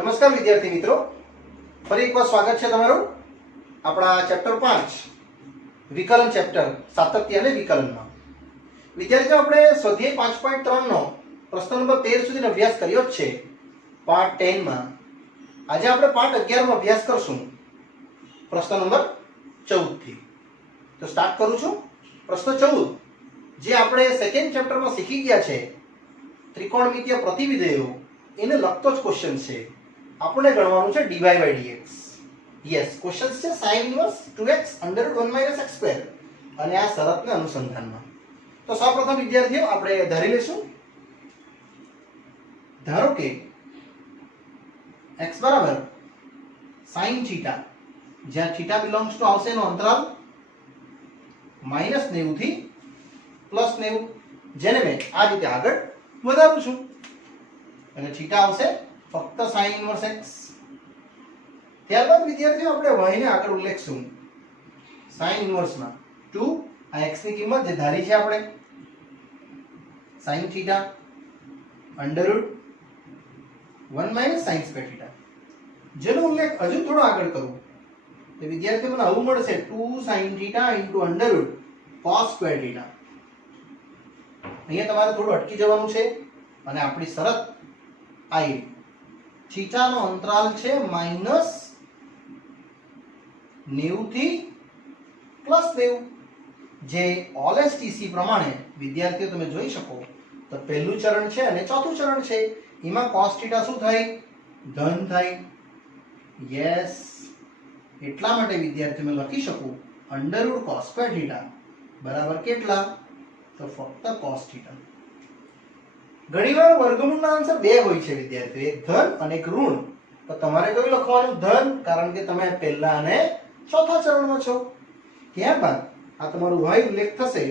નમસ્કાર વિદ્યાર્થી મિત્રો, ફરી એકવાર સ્વાગત છે તમારું આપણા ચેપ્ટર 5 વિકલન ચેપ્ટર સાતત્ય અને વિકલનમાં. વિદ્યાર્થીઓ, આપણે સ્વાધ્યાય 5.3 નો પ્રશ્ન નંબર 13 સુધીનો અભ્યાસ કર્યો જ છે પાર્ટ 10 માં. આજે આપણે પાર્ટ 11 માં અભ્યાસ કરશું પ્રશ્ન નંબર 14 થી. તો સ્ટાર્ટ કરું છું. પ્રશ્ન 14 જે આપણે સેકન્ડ ચેપ્ટરમાં શીખી ગયા છે ત્રિકોણમિતીય પ્રતિવિધેયો, એને લગતો જ ક્વેશ્ચન છે. આપણે ગણવાનું છે dy by dx. Yes, question છે sin ઇન્વર્સ 2x √ 1 - x² અને આ શરતના અનુસંધાનમાં. તો સૌપ્રથમ વિદ્યાર્થીઓ આપણે ધારી લેશું. ધારો કે x બરાબર sin θ, જ્યાં θ બિલોંગ્સ ટુ આવશે એનો અંતરાલ -90 થી +90, જેને મેં આ રીતે આગળ વધારું છું, અને θ આવશે ફક્ત sin ઇન્વર્સ x. ત્યારબાદ વિદ્યાર્થીઓ આપણે y ને આગળ ઉલ્લેખશું. sin ઇન્વર્સ માં 2, આ x ની કિંમત જે ધારી છે આપણે sin θ √ 1 - sin²θ, જેનો ઉલ્લેખ હજુ થોડો આગળ કરું તો વિદ્યાર્થીઓ મને આવું મળશે 2 sin θ * √ cos²θ. અહીંયા તમારે થોડું અટકી જવાનું છે અને આપણી શરત આવી. θ નો અંતરાલ છે -90 થી +90, જે OLSTC પ્રમાણે વિદ્યાર્થીઓ તમે જોઈ શકો તો પહેલું ચરણ છે અને ચોથું ચરણ છે. એમાં cos θ શું થાય? ધન થાય. યસ, એટલા માટે વિદ્યાર્થીઓ મેં લખી શકું √ cos²θ બરાબર કેટલા? તો ફક્ત cos θ. ઘણીવાર વર્ગમૂળના આન્સર બે હોય છે વિદ્યાર્થીઓ, એક ધન અને એક ઋણ. તો તમારે કયું લખવાનું? ધન, કારણ કે તમે પહેલા અને ચોથા ચરણમાં છો. ત્યારબાદ આ તમારું y ઉલ્લેખ થશે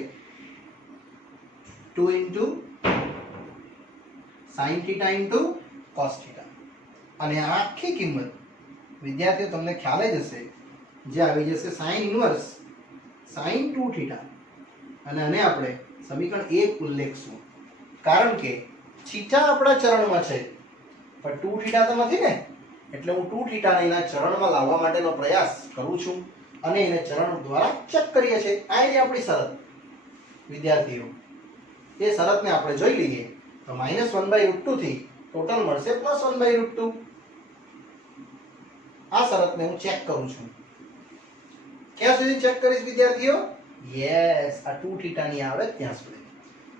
2 sin θ cos θ, અને આ આખી કિંમત વિદ્યાર્થીઓ તમને ખ્યાલ જ હશે, જે આવી જશે sin ઇન્વર્સ sin 2θ, અને આને આપણે સમીકરણ 1 ઉલ્લેખશું, કારણ કે θ આપણા ચરણમાં છે પણ 2θ તો નથી ને, એટલે હું 2θ ને એના ચરણમાં લાવવા માટેનો પ્રયાસ કરું છું અને એને ચરણ દ્વારા ચેક કરીએ છીએ. આ છે આપણી શરત વિદ્યાર્થીઓ. એ શરતને આપણે જોઈ લઈએ તો -1/√2 થી ટોટલ મળશે +1/√2. આ શરતને હું ચેક કરું છું. ક્યાં સુધી ચેક કરીશ વિદ્યાર્થીઓ? યસ, આ 2θ ની આવે ત્યાં સુધી.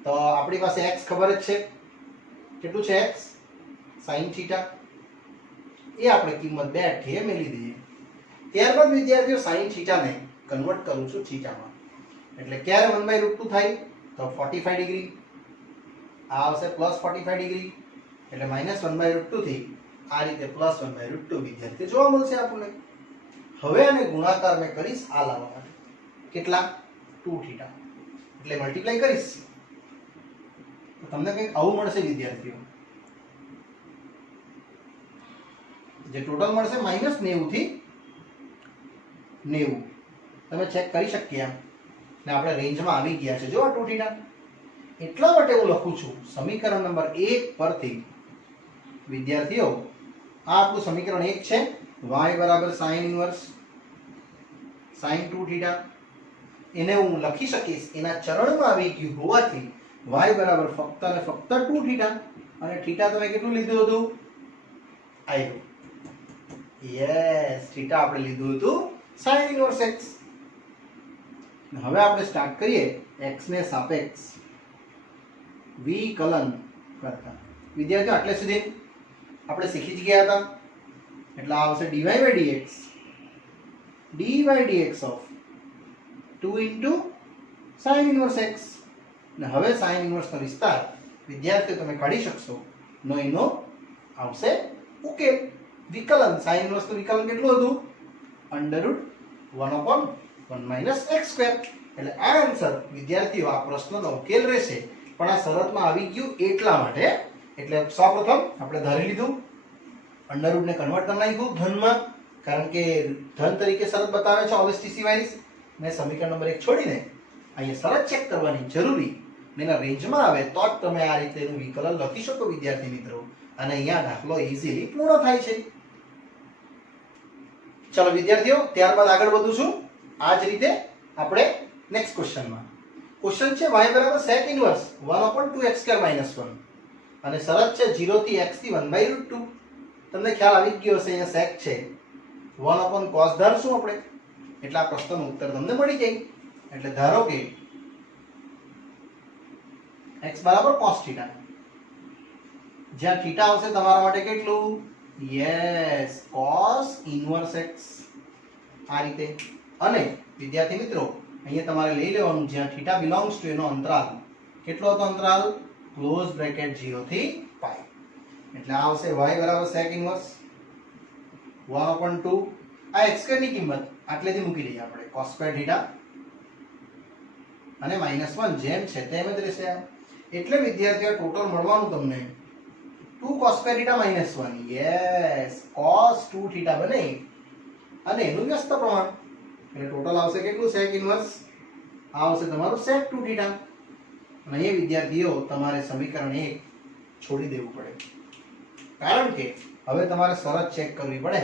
તો આપણી પાસે x ખબર જ છે. કેટલું છે x? sin θ. એ આપણે કિંમત બે અઠ્ઠીએ મેળવી દઈએ. ત્યારબાદ વિદ્યાર્થીઓ sin θ ને કન્વર્ટ કરું છું θમાં. એટલે ક્યારે 1/√2 થાય? તો 45 ડિગ્રી. આ આવશે +45 ડિગ્રી, એટલે -1/√2 થી આ રીતે +1/√2 વિદ્યાર્થીઓ જોવા મળશે આપણને. હવે આને ગુણાકાર મેં કરીશ આ લાવવા માટે. કેટલા? 2θ. એટલે મલ્ટીપ્લાય કરીશ તો તમને કંઈક આવું મળશે વિદ્યાર્થીઓ, જે ટોટલ મળશે -90 થી 90. તમે ચેક કરી શકીએ ને આપણે રેન્જમાં આવી ગયા છે. જો આ 2θ. એટલા માટે હું લખું છું સમીકરણ નંબર 1 પરથી વિદ્યાર્થીઓ, આ આપણું સમીકરણ 1 છે. y બરાબર sin ઇન્વર્સ sin 2θ. એને હું લખી શકીશ એના ચરણમાં આવી ગયું હોવાથી y બરાબર ફક્ત અને ફક્ત 2θ. અને θ તમે કેટલું લીધું હતું? આવ્યું. યસ, θ આપણે લીધું હતું sin ઇન્વર્સ x. હવે આપણે સ્ટાર્ટ કરીએ x ને સાપેક્ષ વિકલન કરતા. વિદ્યાર્થીઓ, આટલે સુધી આપણે શીખી જ ગયા હતા. એટલે આ આવશે dy by dx of 2 * sin inverse x. ને હવે sin ઇન્વર્સ નો વિસ્તાર વિદ્યાર્થીઓ તમે કાઢી શકશો. એનો આવશે ઉકેલ. વિકલન sin ઇન્વર્સ નું વિકલન કેટલું હતું? √1/1 - x². એટલે આ આન્સર વિદ્યાર્થીઓ આ પ્રશ્નનો ઉકેલ રહેશે. પણ આ શરતમાં આવી ગયું એટલા માટે. એટલે સૌપ્રથમ આપણે ધારી લીધું, અંડરરૂટ ને કન્વર્ટ કરી નાખ્યું ધનમાં, કારણ કે ધન તરીકે શરત બતાવે છે OLSTC વાઇઝ. મેં સમીકરણ નંબર 1 છોડીને અહીંયા શરત ચેક કરવાની જરૂરી, એના રેન્જમાં આવે તો જ તમે આ રીતેનું વિકલન લખી શકો વિદ્યાર્થી મિત્રો. અને અહીંયા દાખલો ઇઝીલી પૂર્ણ થાય છે. ચલો વિદ્યાર્થીઓ, ત્યારબાદ આગળ વધું છું. આ જ રીતે આપણે નેક્સ્ટ ક્વેશ્ચનમાં. ક્વેશ્ચન છે y બરાબર sec ઇન્વર્સ 1/2x² - 1 અને શરત છે 0 થી x થી 1/√2. તમને ખ્યાલ આવી ગયો હશે અહીંયા sec છે 1/cos ધારશું આપણે, એટલે આ પ્રશ્નનો ઉત્તર તમને મળી જાય. એટલે ધારો કે x બરાબર cos θ, જ્યાં θ આવશે તમારા માટે કેટલું? Yes, cos inverse x. આ રીતે. અને વિદ્યાર્થી મિત્રો, અહીંયા તમારે લઈ લેવાનું જ્યાં θ બિલોંગ્સ ટુ એનો અંતરાલ કેટલો હતો? અંતરાલ ક્લોઝ બ્રેકેટ 0 થી π. એટલે આ આવશે y બરાબર sec ઇન્વર્સ 1/2. આ x² ની કિંમત આટલેથી મૂકી દઈએ આપણે, cos² θ અને -1 જેમ છે તેમ જ રહેશે. એટલે વિદ્યાર્થીઓ ટોટલ મળવાનું તમને 2 cos² θ -1. યસ, cos 2θ બને અને એનું વ્યસ્ત પ્રમાણ. એટલે ટોટલ આવશે કેટલું? sec ઇન્વર્સ આવશે તમારું sec 2θ. અને એ વિદ્યાર્થીઓ તમારે સમીકરણ 1 છોડી દેવું પડે, કારણ કે હવે તમારે શરત ચેક કરવી પડે,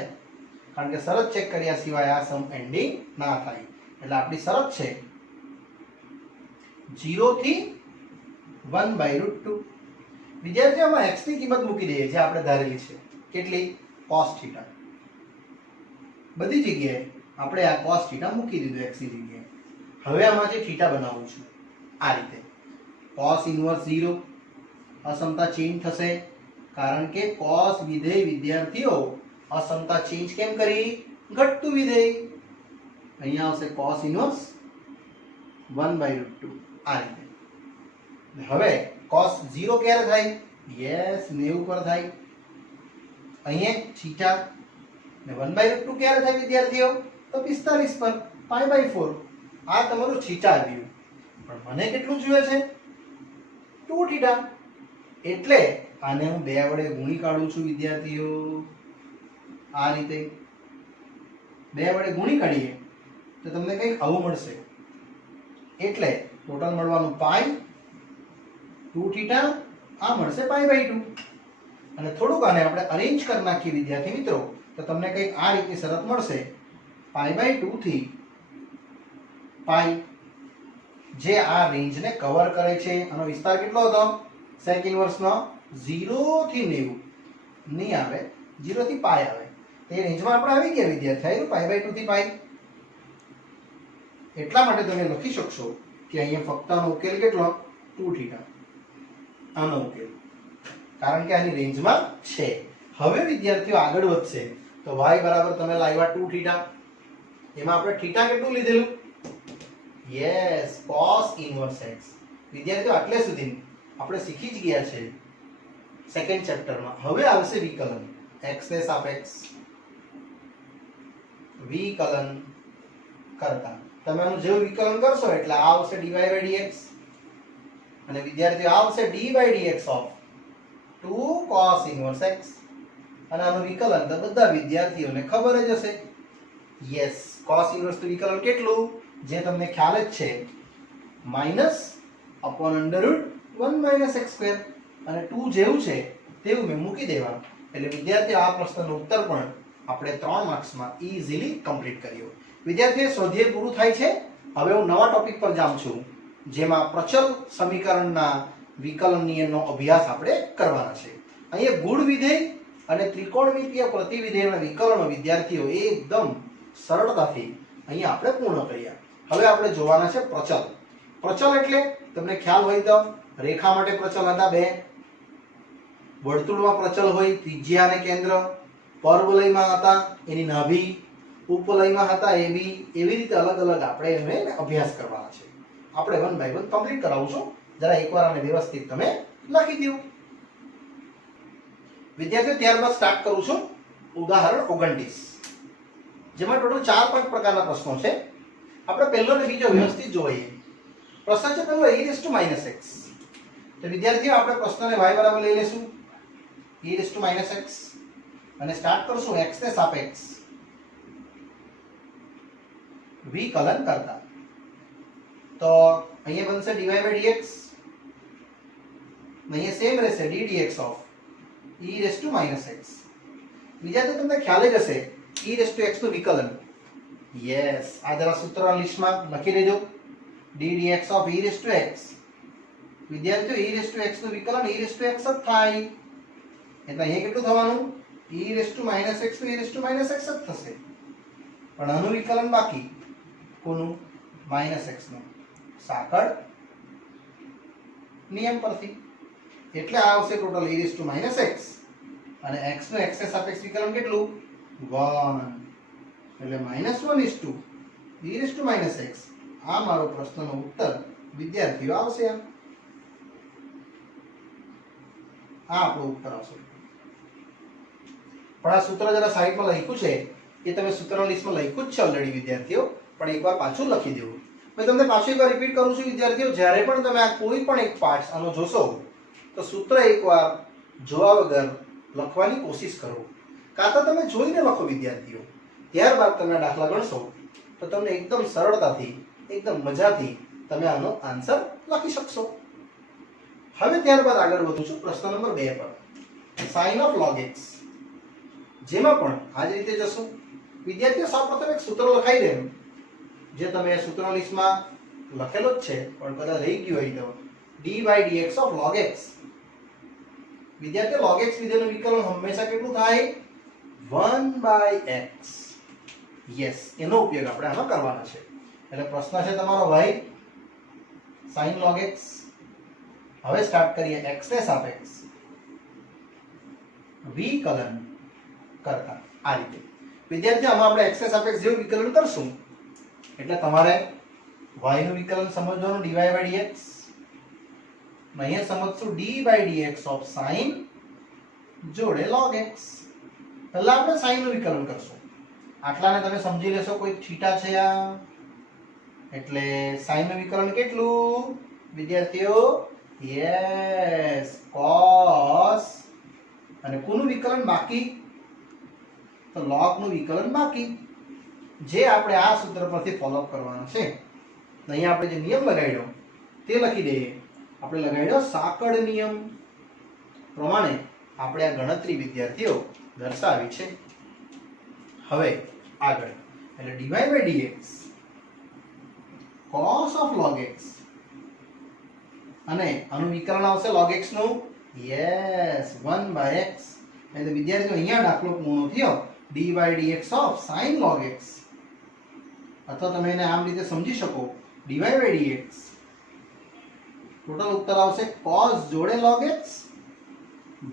કારણ કે શરત ચેક કર્યા સિવાય આ સમ એન્ડિંગ ના થાય. એટલે આપણી શરત છે 0 થી 1/√2. વિદ્યાર્થીઓ, આમાં x ની કિંમત મૂકી દઈએ જે આપણે ધારેલી છે. કેટલી? cos θ. બધી જગ્યાએ આપણે આ cos θ મૂકી દીધું x ની જગ્યાએ. હવે આમાંથી θ બનાવું છું આ રીતે. cos ઇન્વર્સ 0, અસમતા ચેન્જ થશે કારણ કે cos વિધેય વિદ્યાર્થીઓ અસમતા ચેન્જ કેમ કરી? ઘટતું વિધેય. અહીંયા આવશે cos ઇન્વર્સ 1/√2 આ રીતે. હવે cos 0 ક્યારે થાય? યસ, 90 પર થાય. અહીંયા θ ને 1/√2 ક્યારે થાય વિદ્યાર્થીઓ? તો 45 પર, π/4. આ તમારું θ આવ્યું. પણ મને કેટલું જોઈએ છે? 2θ. એટલે આને હું 2 વડે ગુણી કાઢું છું વિદ્યાર્થીઓ. આ રીતે 2 વડે ગુણી કાઢીએ તો તમને કંઈક આવું મળશે. એટલે ટોટલ મળવાનું π 2θ, આ મળશે π/2. અને થોડુંક આને આપણે અરેન્જ કરી નાખીએ વિદ્યાર્થી મિત્રો, તો તમને કંઈક આ રીતની શરત મળશે π/2 થી π, જે આ રેન્જને કવર કરે છે. આનો વિસ્તાર કેટલો હતો? sec ઇન્વર્સનો 0 થી 90 નહીં આવે, 0 થી π આવે. તે રેન્જમાં આપણે આવી ગયા વિદ્યાર્થી, π/2 થી π. એટલા માટે તમે લખી શકશો કે અહીંયા ફક્ત આનો ઉકેલ કેટલો? 2θ. આનો ઉકેલ, કારણ કે આની રેન્જમાં છે. હવે વિદ્યાર્થીઓ આગળ વધશે તો y બરાબર તમે લાવ્યા 2θ. એમાં આપણે θ કેટલું લીધેલું? Yes, cos inverse x. વિદ્યાર્થીઓ આટલે સુધી આપણે શીખી જ ગયા છે સેકન્ડ ચેપ્ટરમાં. હવે આવશે વિકલન. x ને સાપેક્ષ વિકલન કરતા તમે આનું જેવું વિકલન કરશો એટલે આ આવશે dy/dx. અને વિદ્યાર્થીઓ આવશે d/dx of 2 cos inverse x. અને આનું વિકલન તો બધા વિદ્યાર્થીઓને ખબર જ હશે. યસ, cos ઇન્વર્સ નું વિકલન કેટલું? જે તમને ખ્યાલ જ છે, -/(1 - x²). અને 2 જેવું છે તેવું મેં મૂકી દેવા. એટલે વિદ્યાર્થીઓ આ પ્રશ્નનો ઉત્તર પણ આપણે 3 માર્ક્સમાં ઈઝીલી કમ્પ્લીટ કર્યો. વિદ્યાર્થીઓ, સ્વાધ્યાય પૂરું થાય છે. હવે હું નવા ટોપિક પર જાઉં છું, જેમાં પ્રચલ સમીકરણના વિકલન નિયમનો અભ્યાસ આપણે કરવાના છે. અહીંયા ગુણ વિધેય અને ત્રિકોણમિતીય પ્રતિવિધેયના વિકલનો વિદ્યાર્થીઓ એકદમ સરળતાથી અહીંયા આપણે પૂર્ણ કર્યા. હવે આપણે જોવાના છે પ્રચલ. પ્રચલ એટલે તમને ખ્યાલ હોય તો રેખા માટે પ્રચલ હતા 2, વર્તુળમાં પ્રચલ હોય ત્રિજ્યા અને કેન્દ્ર, પરવલયમાં હતા એની નાભી, ઉપવલયમાં હતા AB. એવી રીતે અલગ અલગ આપણે એને અભ્યાસ કરવાના છે. આપણે 1 by 1 કમ્પ્લીટ કરાવશું. જરા એકવાર આને વ્યવસ્થિત તમે લખી દો વિદ્યાર્થીઓ. ત્યારબાદ સ્ટાર્ટ કરું છું ઉદાહરણ 29, જેમાં ટોટલ 4-5 પ્રકારના પ્રશ્નો છે. આપણે પહેલો અને બીજો વ્યવસ્થિત જોઈએ. પ્રશ્ન છે પહેલો e⁻⁻x. તો વિદ્યાર્થીઓ આપણે પ્રશ્નને y બરાબર લઈ લેશું e⁻⁻x અને સ્ટાર્ટ કરશું x ને સાપેક્ષ વિકલન કરતા. તો અહીંયા બનશે dy/dx, અહીંયા સેમ રહેશે ddx of e raise to minus x. વિદ્યાર્થીઓ તમને ખ્યાલ જ હશે e રેસ ટુ એક્સ નું વિકલન. યસ, આ જરા સૂત્રના લિસ્ટમાં લખી દેજો. d dx of e raise two x. વિદ્યાર્થીઓ e રેસ ટુ એક્સ નું વિકલન e રેસ ટુ એક્સ જ થાય. એટલે અહીંયા કેટલું થવાનું? e raise to minus x નું e raise to minus x જ થશે. પણ આનું વિકલન બાકી. કોનું? માઇનસ એક્સ નું. સાંકળ નિયમ પરથી. એટલે આ આવશે total e raise to minus x અને x નું x ને સાપેક્ષ વિકલન કેટલું? 1. એટલે -1 is to e raise to minus x. આ મારો પ્રશ્નનો ઉત્તર વિદ્યાર્થીઓ આવશે. આ આપણો ઉત્તર આવશે. પણ આ સૂત્ર જરા સાઈડમાં લખ્યું છે એ તમે સૂત્રના લિસ્ટમાં લખ્યું જ છે ઓલરેડી વિદ્યાર્થીઓ, પણ એકવાર પાછું લખી દેવું. મેં તમને પાછું એકવાર રિપીટ કરું છું વિદ્યાર્થીઓ, જ્યારે પણ તમે આ કોઈ પણ એક પાર્ટ આનો જોશો તો સૂત્ર એકવાર જોવા વગર લખવાની કોશિશ કરો. કાં તો તમે જોઈને લખો વિદ્યાર્થીઓ, ત્યારબાદ તમે દાખલા ગણશો તો તમને એકદમ સરળતાથી, એકદમ મજાથી તમે આનો આન્સર લખી શકશો. હવે ત્યારબાદ આગળ વધું છું પ્રશ્ન નંબર 2 પર. sin of log x. જેમાં પણ આ જ રીતે જશું વિદ્યાર્થીઓ. સૌપ્રથમ એક સૂત્ર લખાઈ દેવું જે તમે સૂત્રના લિસ્ટમાં લખેલો જ છે, પણ કદાચ રહી ગયું હોય તો d by dx of log x. વિદ્યાર્થીઓ log x વિધેયનું વિકલન હંમેશા કેટલું થાય? 1 by x. યસ, એનો ઉપયોગ આપણે આમાં કરવાનો છે. એટલે પ્રશ્ન છે તમારો ભાઈ sin log x. હવે સ્ટાર્ટ કરીએ x ને સાપેક્ષ વિકલન કરતા. આ રીતે વિદ્યાર્થીઓ આમાં આપણે x ને સાપેક્ષ જેવું વિકલન કરશું એટલે તમારે y નું વિકલન સમજવાનું dy by dx. અહીંયા સમજશું d by dx of sin જોડે log x. પહેલા આપણે sin નું વિકલન કરશું. આટલાને તમે સમજી લેશો કોઈ થીટા છે આ, એટલે sin નું વિકલન કેટલું વિદ્યાર્થીઓ? Yes, cos. અને કોનું વિકલન બાકી? તો log નું વિકલન બાકી, જે આપણે આ સૂત્ર પરથી ફોલો અપ કરવાનું છે. અહીંયા આપણે જે નિયમ લગાડ્યો તે લખી દઈએ. આપણે લગાડ્યો સાંકળ નિયમ પ્રમાણે આપણે આ ગણતરી વિદ્યાર્થીઓ દર્શાવી છે. હવે આગળ એટલે dy by dx cos of log x અને આનું વિકલન આવશે log x નું. Yes, 1 by x. એટલે વિદ્યાર્થીઓ અહીંયા દાખલો પૂર્ણ થયો. d by dx of sin log x, અથવા તમે એને આમ રીતે સમજી શકો dy by dx. ટોટલ ઉત્તર આવશે cos જોડે log x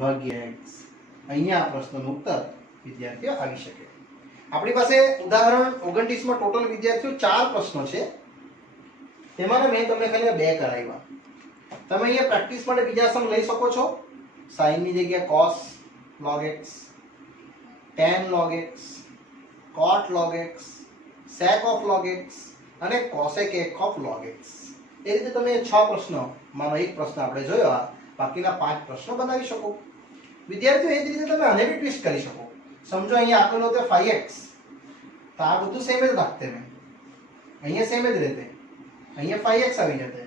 ભાગ્યા x. અહીંયા આ પ્રશ્નનો ઉત્તર વિદ્યાર્થીઓ આવી શકે. આપણી પાસે ઉદાહરણ 29 માં ટોટલ વિદ્યાર્થીઓ 4 પ્રશ્નો છે. તેમાંના મેં તમને ખાલી 2 કરાવ્યા. તમે અહીંયા પ્રેક્ટિસ માટે બીજા સમ લઈ શકો છો. sin ની જગ્યાએ cos log x, tan log x, cot log x, sec of log x અને cosec of log x. એ રીતે તમે 6 પ્રશ્નો માનો એક પ્રશ્ન આપણે જોયો, બાકીના 5 પ્રશ્નો બનાવી શકો. વિદ્યાર્થીઓ એ જ રીતે તમે આને બી ટ્વિસ્ટ કરી શકો. સમજો અહીંયા આપેલો હતો 5x, તો આ બધું સેમ જ રાખતે મેં. અહીંયા સેમ જ રહેતે. અહીંયા 5x આવી જતે,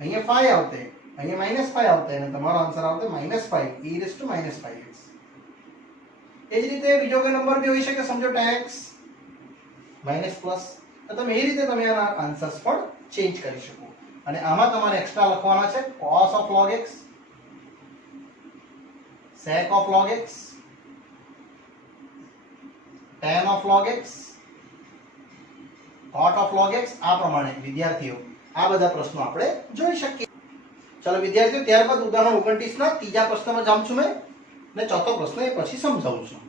અહીંયા 5 આવતે, અહીંયા -5 આવતે અને તમારો આન્સર આવતે -5 e raised to -5x. એ જ રીતે બીજો કોઈ નંબર બી હોઈ શકે. સમજો tan x માઇનસ પ્લસ, તો તમે એ રીતે તમે આના આન્સર્સ પણ ચેન્જ કરી શકો. અને આમાં તમારે એક્સ્ટ્રા લખવાના છે cos of log x, sec of log x, tan of log x, cot of log x. આ પ્રમાણે વિદ્યાર્થીઓ આ બધા પ્રશ્નો આપણે જોઈ શકીએ. ચલો વિદ્યાર્થીઓ, ત્યારબાદ ઉદાહરણ 29 ના ત્રીજા પ્રશ્નમાં જાઉં છું મેં, ને ચોથો પ્રશ્ન એ પછી સમજાવું છું.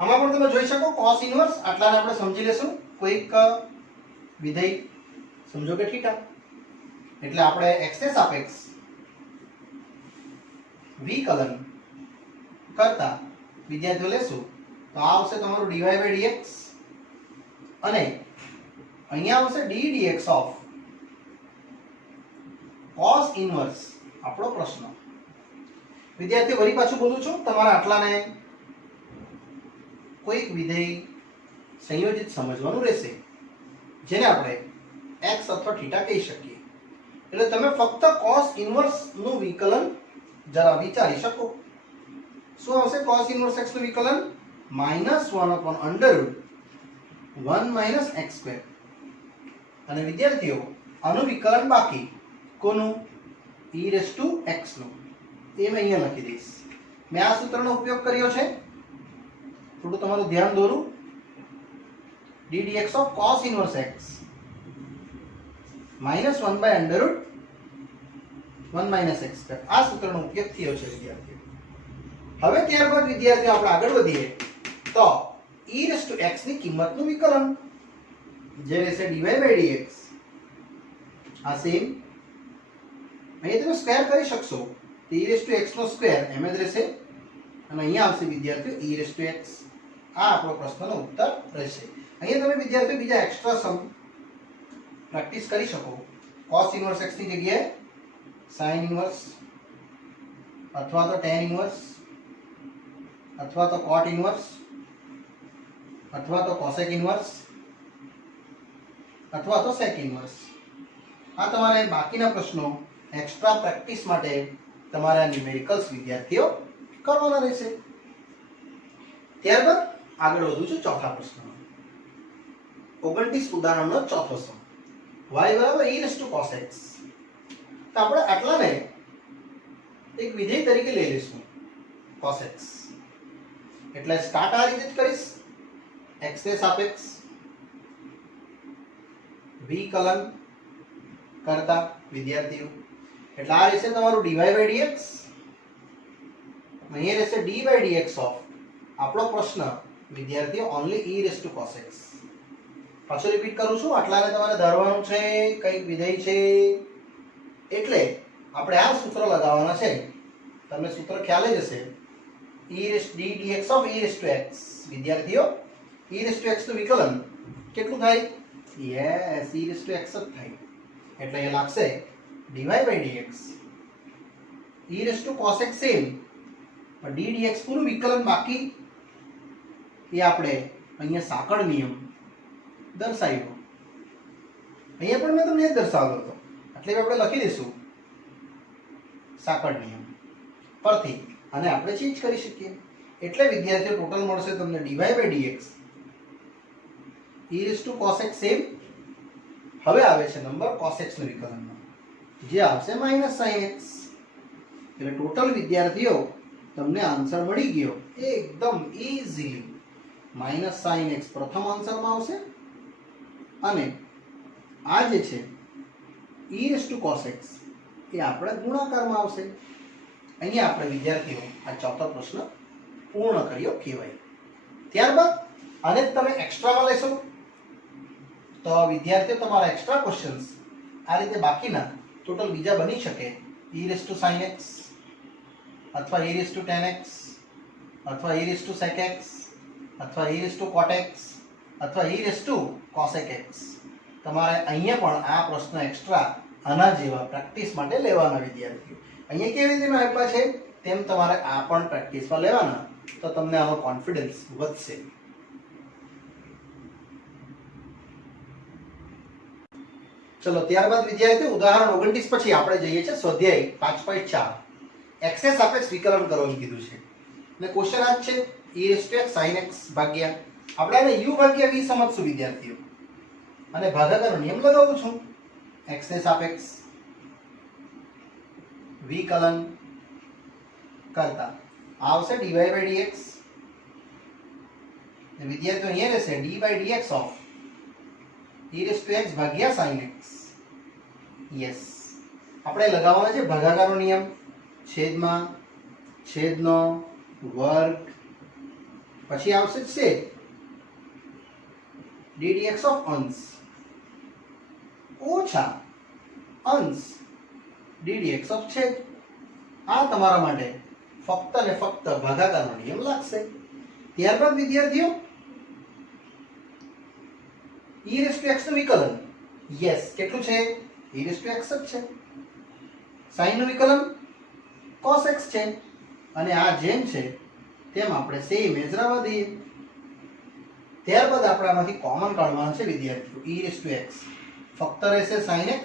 આમાં પણ તમે જોઈ શકો cos ઇન્વર્સ. આટલાને આપણે સમજી લેશું. કોઈક વિધેય સમજો કે થીટા, એટલે આપણે x ને સાપેક્ષ વિકલન કરતા વિદ્યાર્થીઓ લેશું તો આ આવશે તમારું dy by dx અને અહીંયા આવશે d dx of cos inverse. આપણો પ્રશ્ન વિદ્યાર્થીઓ ફરી પાછું બોલું છું, તમારા આટલાને કોઈક વિધેય સંયોજિત સમજવાનું રહેશે, જેને આપણે x અથવા થીટા કહી શકીએ. એટલે તમે ફક્ત cos ઇન્વર્સ નું વિકલન જરા વિચારી શકો. શું આવશે cos ઇન્વર્સ x નું વિકલન -1 / √1 - x². અને વિદ્યાર્થીઓ આનું વિકલન બાકી કોનું e⁻x નું એ મેં અહીંયા લખી દઈશ. મેં આ સૂત્રનો ઉપયોગ કર્યો છે. થોડું તમારું ધ્યાન દોરું. ddx of cos inverse x -1 / √1 - x². આ સૂત્રનો ઉપયોગ થયો છે વિદ્યાર્થીઓ. હવે ત્યારબાદ વિદ્યાર્થીઓ આપણે આગળ વધીએ તો e⁻x ની કિંમતનું વિકલન જે રહેશે dy/dx. આ સેમ અહીંયા તમે સ્ક્વેર કરી શકશો તો e⁻x નો સ્ક્વેર એમ જ રહેશે અને અહીંયા આવશે વિદ્યાર્થીઓ e⁻x. આ આપણો પ્રશ્નનો ઉત્તર રહેશે. અહીંયા તમે વિદ્યાર્થીઓ બીજા એક્સ્ટ્રા સમ પ્રેક્ટિસ કરી શકો. cos ઇન્વર્સ x ની જગ્યાએ sin ઇન્વર્સ અથવા તો tan ઇન્વર્સ અથવા તો cot ઇન્વર્સ અથવા તો cosec ઇન્વર્સ અથવા તો sec ઇન્વર્સ. આ તમારે બાકીના પ્રશ્નો એક્સ્ટ્રા પ્રેક્ટિસ માટે તમારા ન્યુમેરિકલ્સ વિદ્યાર્થીઓ કરવાના રહેશે. ત્યારબાદ આગળ વધું છું ચોથા પ્રશ્નમાં. 29 ઉદાહરણનો ચોથો સમ y = e⁻cos x. તો આપણે આટલાને એક વિધેય તરીકે લઈ લઈશું cos x. એટલે સ્ટાર્ટ આ રીતે જ કરીશ. x ને સાપેક્ષ વિકલન કરતા વિદ્યાર્થીઓ એટલે આ રહેશે તમારું dy/dx. અહીંયા રહેશે d/dx ઓફ આપણો પ્રશ્ન વિદ્યાર્થીઓ ઓન્લી e⁻cos x. પાછો રિપીટ કરું છું. આટલાને તમારે ધારવાનું છે કઈક વિધેય છે એટલે આપણે આ સૂત્ર લગાવવાના છે. તમને સૂત્ર ખ્યાલ જ હશે. ddx of e⁻x. વિદ્યાર્થીઓ e⁻x નું વિકલન કેટલું થાય? યસ e⁻x જ થાય. એટલે એ લાગશે dy/dx. e⁻cos x સેમ પણ ddx નું વિકલન બાકી એ આપણે અહીંયા સાંકળ નિયમ દર્શાવ્યો. અહીંયા પણ મેં તમને દર્શાવ્યો હતો એટલે આપણે લખી દઈશું સાંકળ નિયમ પરથી અને આપણે ચેન્જ કરી શકીએ. એટલે વિદ્યાર્થીઓ ટોટલ મળશે તમને dy/dx e⁻cos x સેમ. હવે આવે છે નંબર cos x નું વિકલનનો જે આવશે -sin x. એટલે ટોટલ વિદ્યાર્થીઓ તમને આન્સર મળી ગયો એકદમ ઈઝીલી. -sin x પ્રથમ આન્સરમાં આવશે અને આ જે છે e⁻cos x એ આપણે ગુણાકારમાં આવશે. અહીંયા આપણે વિદ્યાર્થીઓ આ ચોથો પ્રશ્ન પૂર્ણ કર્યો કહેવાય. ત્યારબાદ આને તમે એક્સ્ટ્રામાં લેશો તો વિદ્યાર્થીઓ તમારા એક્સ્ટ્રા ક્વેશ્ચન્સ આ રીતે બાકીના ટોટલ બીજા બની શકે. e⁻sin x અથવા e⁻tan x અથવા e⁻sec x અથવા e⁻cot x અથવા e⁻cosec x. તમારે અહીંયા પણ આ પ્રશ્ન એક્સ્ટ્રા આના જેવા પ્રેક્ટિસ માટે લેવાના વિદ્યાર્થીઓ. અહીંયા કેવી રીતે આપ્યા છે તેમ તમારે આ પણ પ્રેક્ટિસમાં લેવાના તો તમને આનો કોન્ફિડન્સ વધશે. ચલો ત્યારબાદ વિદ્યાર્થીઓ ઉદાહરણ 29 પછી આપણે જઈએ છીએ સ્વાધ્યાય 5.4. x ને સાપેક્ષ વિકલન કરો એમ કીધું છે અને ક્વેશ્ચન આ જ છે e⁻x sin x ભાગ્યા આપણે આને u ભાગ્યા v સમજશું વિદ્યાર્થીઓ અને ભાગાકારનો નિયમ લગાવું છું. x ને સાપેક્ષ વિકલન કરતા આવશે dy/dx. વિદ્યાર્થીઓ અહીંયા રહેશે d/dx ઓફ e⁻x ભાગ્યા sin x. યસ આપણે લગાવવાનો છે ભાગાકારનો નિયમ. છેદમાં છેદનો વર્ગ પછી આવશે છેદ ddx ઓફ અંશ ઓછા અંશ ddx ઓફ છેદ. આ તમારા માટે ફક્ત ને ફક્ત ભાગાકારનો નિયમ લાગશે. ત્યારબાદ વિદ્યાર્થીઓ e⁻x નું વિકલન યસ કેટલું છે e⁻x જ છે. sin નું વિકલન cos x છે અને આ જેમ છે તેમ આપણે સેમ એજ રહેવા દઈએ. ત્યારબાદ આપણે આમાંથી કોમન કાઢવાનું છે વિદ્યાર્થીઓ. e⁻x ફક્ત રહેશે sin x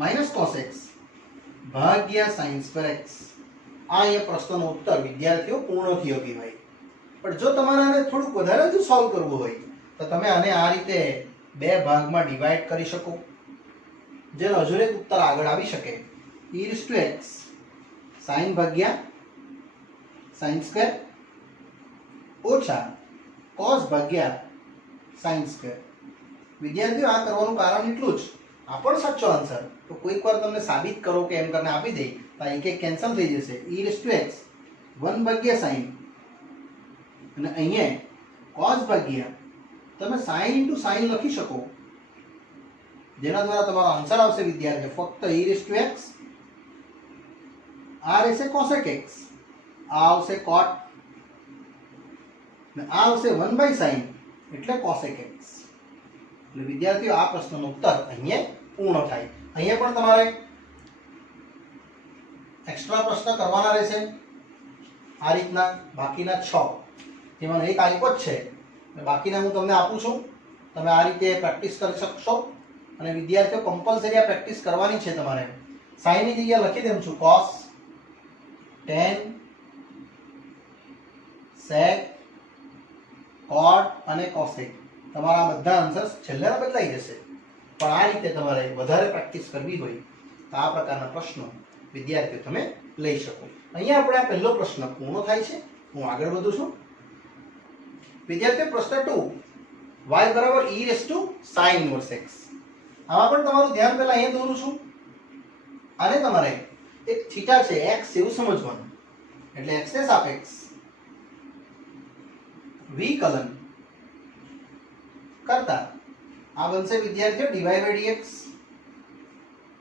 minus cos x ભાગ્યા sin square x આ અહીંયા પ્રશ્નનો ઉત્તર વિદ્યાર્થીઓ પૂર્ણ થયો કહેવાય. પણ જો તમારે આને થોડુંક વધારે જો સોલ્વ કરવું હોય તો તમે આને આ રીતે બે ભાગમાં ડિવાઈડ કરી શકો, જેનો હજુ એક ઉત્તર આગળ આવી શકે. e⁻x sin ભાગ્યા sin સ્ક્વેર ઓછા cos ભાગ્યા sin સ્ક્વેર. વિદ્યાર્થીઓ આ કરવાનું કારણ એટલું જ, આ પણ સાચો આન્સર. તો કોઈક વાર તમને સાબિત કરો કે એમ કરીને આપી દે તો એક એક કેન્સલ થઈ જશે. e⁻x 1 ભાગ્યા sin અને અહીંયા cos ભાગ્યા તમે sin into sin લખી શકો, જેના દ્વારા તમારો આન્સર આવશે વિદ્યાર્થીઓ ફક્ત e⁻x, આ રહેશે cosec x, આ આવશે cot અને આ આવશે 1/sin એટલે cosec x. એટલે વિદ્યાર્થીઓ આ પ્રશ્નનો ઉત્તર અહીંયા પૂર્ણ થાય. અહીંયા પણ તમારે એક્સ્ટ્રા પ્રશ્ન કરવાના રહેશે આ રીતના. બાકીના 6 જેમાં એક આપ્યો જ છે, બાકીના હું તમને આપું છું. તમે આ રીતે પ્રેક્ટિસ કરી શકશો. અને વિદ્યાર્થીઓ કમ્પલસરી આ પ્રેક્ટિસ કરવાની છે તમારે. sin ની જગ્યાએ લખી દઉં છું cos, tan, sec, cot અને cosec. તમારા બધા આન્સર્સ છેલ્લેના બદલાઈ જશે. પણ આ રીતે તમારે વધારે પ્રેક્ટિસ કરવી હોય તો આ પ્રકારના પ્રશ્નો વિદ્યાર્થીઓ તમે લઈ શકો. અહીંયા આપણે આ પહેલો પ્રશ્ન પૂર્ણ થાય છે. હું આગળ વધું છું. વિદ્યાર્થીઓ પ્રશ્ન 2, y બરાબર e⁻sin inverse x. આમાં પણ તમારું ધ્યાન પહેલા અહીંયા દોરું છું. આને તમારે એક થીટા છે x જેવું સમજવાનું. એટલે x ને સાપેક્ષ વિકલન કરતા આ બનશે વિદ્યાર્થીઓ dy/dx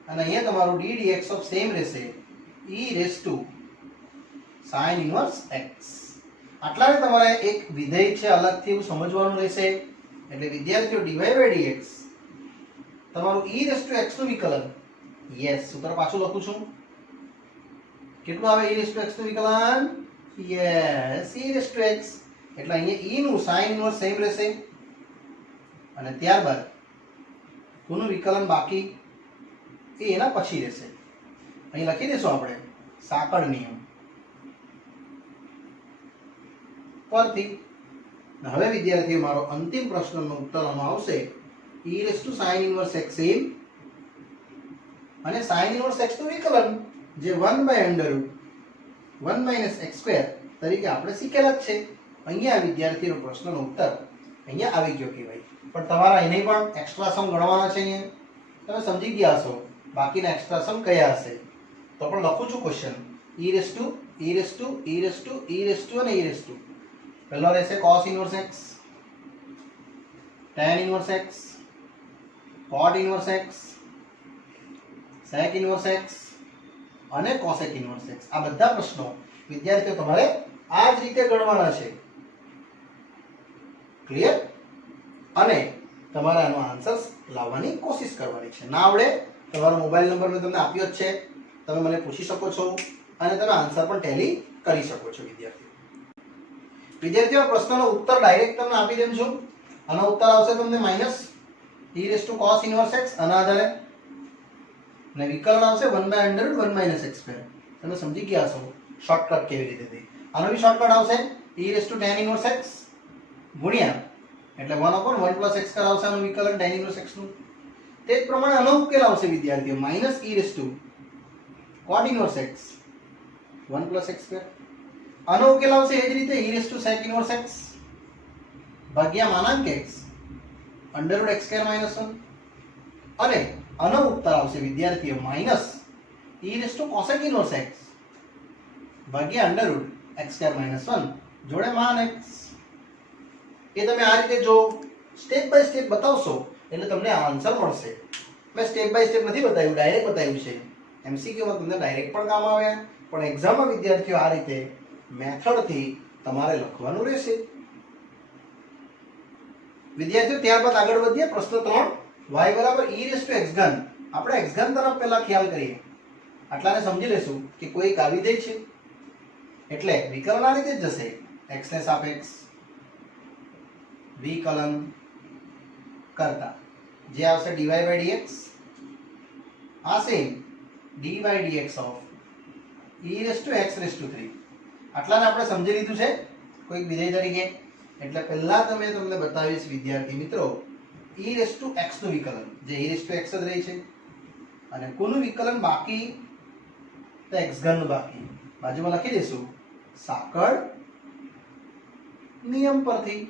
અને અહીંયા તમારું d dx ઓફ સેમ રહેશે e⁻sin inverse x. આટલાને તમારે એક વિધેય છે અલગથી એવું સમજવાનું રહેશે. એટલે વિદ્યાર્થીઓ dy/dx તમારું e⁻x નું વિકલન. યસ, સૂત્ર પાછું લખું છું. કેટલું આવે e⁻x નું વિકલન? Yes, e⁻x. એટલે અહીંયા e નું sin ઇન્વર્સ સેમ રહેશે અને ત્યારબાદ કોનું વિકલન બાકી એ એના પછી રહેશે. અહીં લખી દેશું આપણે સાંકળ નિયમ પરથી. હવે વિદ્યાર્થીઓ મારો અંતિમ પ્રશ્નનો ઉત્તર આમાં આવશે e⁻sin inverse x સેમ અને sin inverse x નું વિકલન જે 1/√1 - x² તરીકે આપણે શીખેલા જ છે. અહીંયા વિદ્યાર્થીનો પ્રશ્નનો ઉત્તર અહીંયા આવી ગયો કહેવાય. પણ તમારા એને પણ એક્સ્ટ્રા સમ ગણવાના છે. અહીંયા તમે સમજી ગયા હશો બાકીના એક્સ્ટ્રા સમ કયા હશે. તો પણ લખું છું ક્વેશ્ચન અને e⁻. પહેલો રહેશે cos inverse x, tan inverse x, cot inverse x, sec inverse x અને cosec inverse x. આ બધા પ્રશ્નો વિદ્યાર્થીઓ તમારે આ જ રીતે ગણવાના છે. ક્લિયર? અને તમારે આનો આન્સર્સ લાવવાની કોશિશ કરવાની છે. ના આવડે તમારો મોબાઈલ નંબર મેં તમને આપ્યો જ છે, તમે મને પૂછી શકો છો અને તમે આન્સર પણ ટેલી કરી શકો છો. વિદ્યાર્થીઓ પ્રશ્નનો ઉત્તર ડાયરેક્ટ તમને આપી દેમ છું. આનો ઉત્તર આવશે તમને -e⁻cos inverse x આના આધારે અને વિકલન આવશે 1/√1 - x². તમે સમજી ગયા છો શોર્ટકટ કેવી રીતે થઈ. આનો બી શોર્ટકટ આવશે e⁻tan inverse x ગુણ્યા એટલે 1/1 + x² આવશે આનું વિકલન tan inverse x નું. તે જ પ્રમાણે આનો ઉકેલ આવશે વિદ્યાર્થીઓ -e⁻cot inverse x 1 + x². આનો ઉકેલ આવશે એ જ રીતે e⁻sec inverse x ભાગ્યા માનાંક x √x² - 1 અને આનો ઉત્તર આવશે વિદ્યાર્થીઓ -e⁻cosec inverse x ભાગ્યા √x² - 1 જોડે માન x. એ તમે આ રીતે જો સ્ટેપ બાય સ્ટેપ બતાવશો એટલે તમને આ આન્સર મળશે. મેં સ્ટેપ બાય સ્ટેપ નથી બતાવ્યું, ડાયરેક્ટ બતાવ્યું છે. એમસીક્યુમાં તમને ડાયરેક્ટ પણ કામ આવે પણ એક્ઝામમાં વિદ્યાર્થીઓ આ રીતે મેથડથી તમારે લખવાનું રહેશે. વિદ્યાર્થીઓ ત્યારબાદ આગળ વધીએ. પ્રશ્ન 3, y બરાબર e⁻x ઘન. આપણે x ઘન તરફ પહેલા ખ્યાલ કરીએ. આટલાને સમજી લેશું કે કોઈ એક આવી જાય છે એટલે વિકલન આ રીતે જ જશે. x ને સાપેક્ષ વિકલન કરતા જે આવશે dy/dx આ સેમ dy/dx ઓફ e⁻⁴ આટલાને આપણે સમજી લીધું છે કોઈક વિધેય તરીકે. એટલે પહેલા તમે તમને બતાવીશ વિદ્યાર્થી મિત્રો e⁻x નું વિકલન, જે e⁻x જ રહી છે, અને કોનું વિકલન બાકી? તો x ઘનનું બાકી. બાજુમાં લખી દઈશું સાંકળ નિયમ પરથી.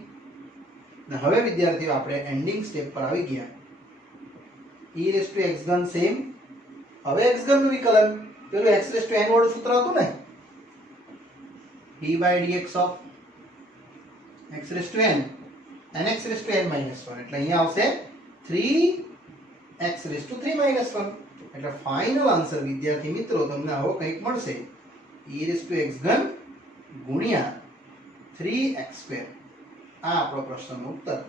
ને હવે વિદ્યાર્થીઓ આપણે એન્ડિંગ સ્ટેપ પર આવી ગયા. e⁻x ઘન સેમ. હવે x ઘનનું વિકલન પેલું x⁻n વાળું સૂત્ર હતું ને, d/dx of x⁻n and x⁻n - 1, એટલે અહીંયા આવશે 3x⁻³ - 1. એટલે ફાઇનલ આન્સર વિદ્યાર્થી મિત્રો તમને આવો કંઈક મળશે, e⁻x ઘન ગુણ્યા 3x². આ આપણો પ્રશ્નનો ઉત્તર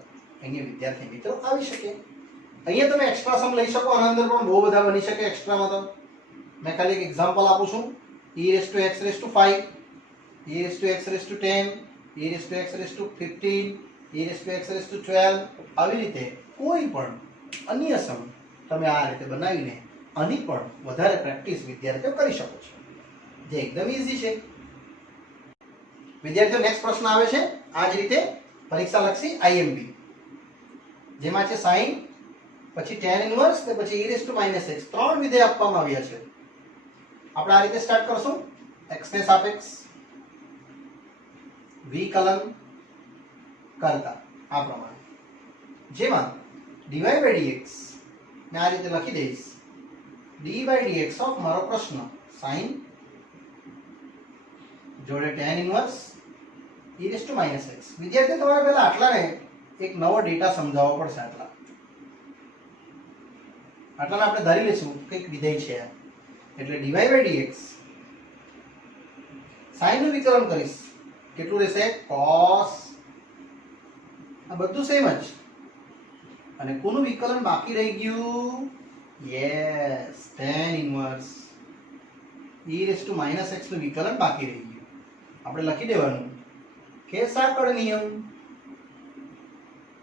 અહીંયા વિદ્યાર્થી મિત્રો આવી શકે. અહીંયા તમે એક્સ્ટ્રા સમ લઈ શકો, આના અંદર પણ બહુ બધા બની શકે એક્સ્ટ્રામાં. તો મેં ખાલી એક એક્ઝામ્પલ આપું છું. e⁻x⁵, e⁻x⁻10, e⁻x⁻15, e⁻x⁻12, આવી રીતે કોઈ પણ અન્ય સમ તમે આ રીતે બનાવીને આની પણ વધારે પ્રેક્ટિસ વિદ્યાર્થીઓ કરી શકો છો, જે એકદમ ઈઝી છે. વિદ્યાર્થીઓ નેક્સ્ટ પ્રશ્ન આવે છે આ જ રીતે પરીક્ષાલક્ષી IMP, જેમાં છે sin, પછી tan ઇન્વર્સ ને પછી e⁻x, ત્રણ વિધેય આપવામાં આવ્યા છે. આપણે આ રીતે સ્ટાર્ટ કરશું. x ને સાપેક્ષ વિકલન કરતા આ પ્રમાણે, જેમાં dy/dx ને આ રીતે લખી દઈશ d/dx ઓફ મારો પ્રશ્ન sin જોડે tan ઇન્વર્સ e⁻x. વિદ્યાર્થી તમારે પહેલા આટલાને એક નવો ડેટા સમજાવવો પડશે. આટલાને આપણે ધારી લઈશું કંઈક વિધેય છે, એટલે dy/dx sin નું વિકલન કરીશ, કેટલું રહેશે? cos. આ બધું સેમ જ. અને કોનું વિકલન બાકી રહી ગયું? યસ, tan ઇન્વર્સ e⁻x નું વિકલન બાકી રહી ગયું. આપણે લખી દેવાનું કે સાંકળ નિયમ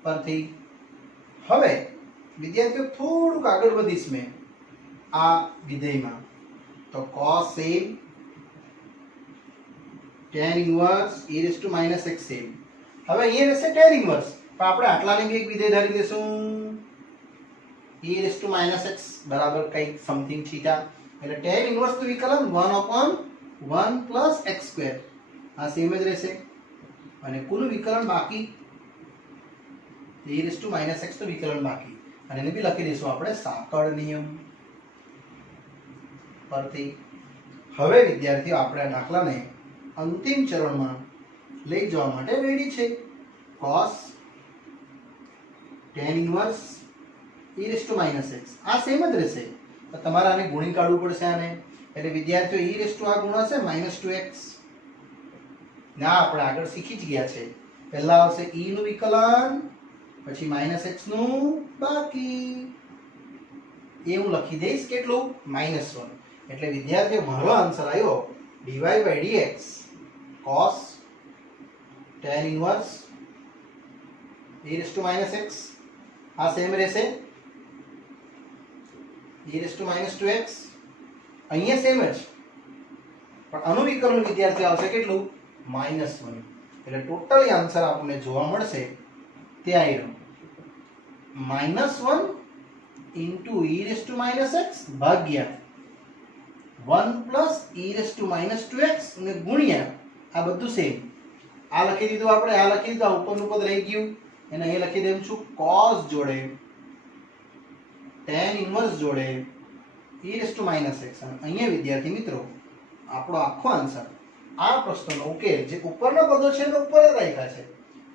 પરથી. હવે વિદ્યાર્થીઓ થોડુંક આગળ વધીશ મેં આ વિધેયમાં, તો cos same, tan inverse e⁻x same. હવે અહીંયા રહેશે tan ઇન્વર્સ, પણ આપણે આટલાને બી એક વિધેય ધારી દેશું e⁻x બરાબર કંઈક સમથિંગ થીટા. એટલે tan ઇન્વર્સ નું વિકલન 1/1 + x². આ સેમ જ રહેશે. અને કુલ વિકલન બાકી e⁻x નું વિકલન બાકી, અને એને બી લખી દઈશું આપણે સાંકળ નિયમ પરથી. હવે વિદ્યાર્થીઓ આપણે આ દાખલાને અંતિમ ચરણમાં લઈ જવા માટે રેડી છે. cos tan ઇન્વર્સ e⁻x આ સેમ જ રહેશે, તો તમારે આને ગુણી કાઢવું પડશે આને. એટલે વિદ્યાર્થીઓ e આ ગુણાશે -2x. ના આપણે આગળ શીખી જ ગયા છે. પહેલા આવશે e નું વિકલન, પછી -x નું બાકી. એ હું લખી દઈશ કેટલું? -1. એટલે વિદ્યાર્થીઓ મારો આન્સર આવ્યો dy/dx cos tan inverse e⁻x. આ સેમ રહેશે e⁻²x. અહીંયા સેમ જ, પણ આનું વિકલન વિદ્યાર્થી આવશે કેટલું? -1. એટલે ટોટલી આન્સર આપણને જોવા મળશે તે આવ્યો -1 * e⁻x ભાગ્યા 1 + e⁻²x ને ગુણ્યા આ બધું સેમ. આ લખી દીધું આપણે, આ લખી દીધું, આ ઉપરનું પદ રહી ગયું, એને અહીં લખી દઉં છું cos જોડે tan ઇન્વર્સ જોડે e⁻x. અને અહીંયા વિદ્યાર્થી મિત્રો આપણો આખો આન્સર, આ પ્રશ્નનો ઉકેલ, જે ઉપરના પદો છે એને ઉપર જ રાખ્યા છે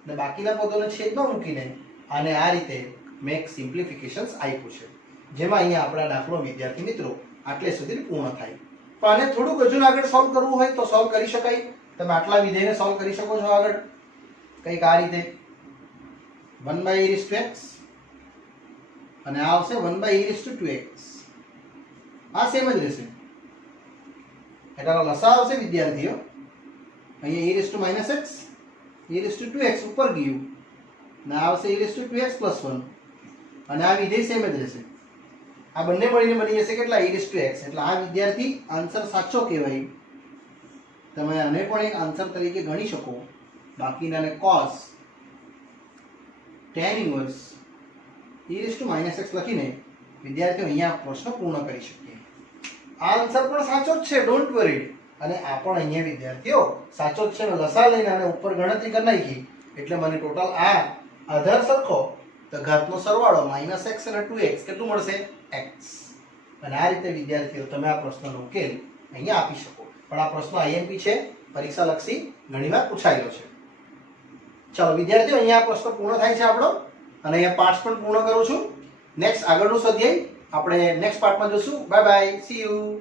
અને બાકીના પદોને છેદમાં મૂકીને આને આ રીતે મેં એક સિમ્પ્લિફિકેશન્સ આપ્યું છે, જેમાં અહીંયા આપણા દાખલો વિદ્યાર્થી મિત્રો આટલે સુધી પૂર્ણ થાય. પણ આને થોડુંક હજુ આગળ સોલ્વ કરવું હોય તો સોલ્વ કરી શકાય. તમે આટલા વિધેયને સોલ્વ કરી શકો છો આગળ કંઈક આ રીતે 1/e⁻x અને આ આવશે 1/e⁻²x. આ સેમ જ રહેશે. એટલે લસા આવશે વિદ્યાર્થીઓ અહીંયા e⁻x e⁻²x ઉપર ગયું ને આવશે e⁻2x + 1, અને આ વિધેય સેમ જ રહેશે. આ બંને મળીને બની જશે કેટલા? e⁻x. એટલે આ વિદ્યાર્થી આન્સર સાચો કહેવાય તમે આને પણ એક આન્સર તરીકે ગણી શકો. બાકીનાને cos tan ઇન્વર્સ e−x લખીને વિદ્યાર્થીઓ અહીંયા પ્રશ્ન પૂર્ણ કરી શકીએ. આ આન્સર પણ સાચો જ છે, ડોન્ટ વરી. અને આ પણ અહીંયા વિદ્યાર્થીઓ સાચો જ છે. મેં લસા લઈને આને ઉપર ગણતરી કરી નાખી એટલે મને ટોટલ આ આધાર સરખો તો ઘાતનો સરવાળો -x અને 2x કેટલું મળશે? x. અને આ રીતે વિદ્યાર્થીઓ તમે આ પ્રશ્નનો ઉકેલ અહીંયા આપી શકો. પણ આ પ્રશ્ન IMP છે, પરીક્ષા લક્ષી ઘણીવાર પૂછાયેલો છે. ચાલો વિદ્યાર્થીઓ, અહીંયા આ પ્રશ્ન પૂર્ણ થાય છે આપણો. અને અહીંયા પાઠ પણ પૂર્ણ કરું છું. નેક્સ્ટ આગળનું સ્વાધ્યાય આપણે નેક્સ્ટ પાર્ટમાં જોશું. Bye bye, C you.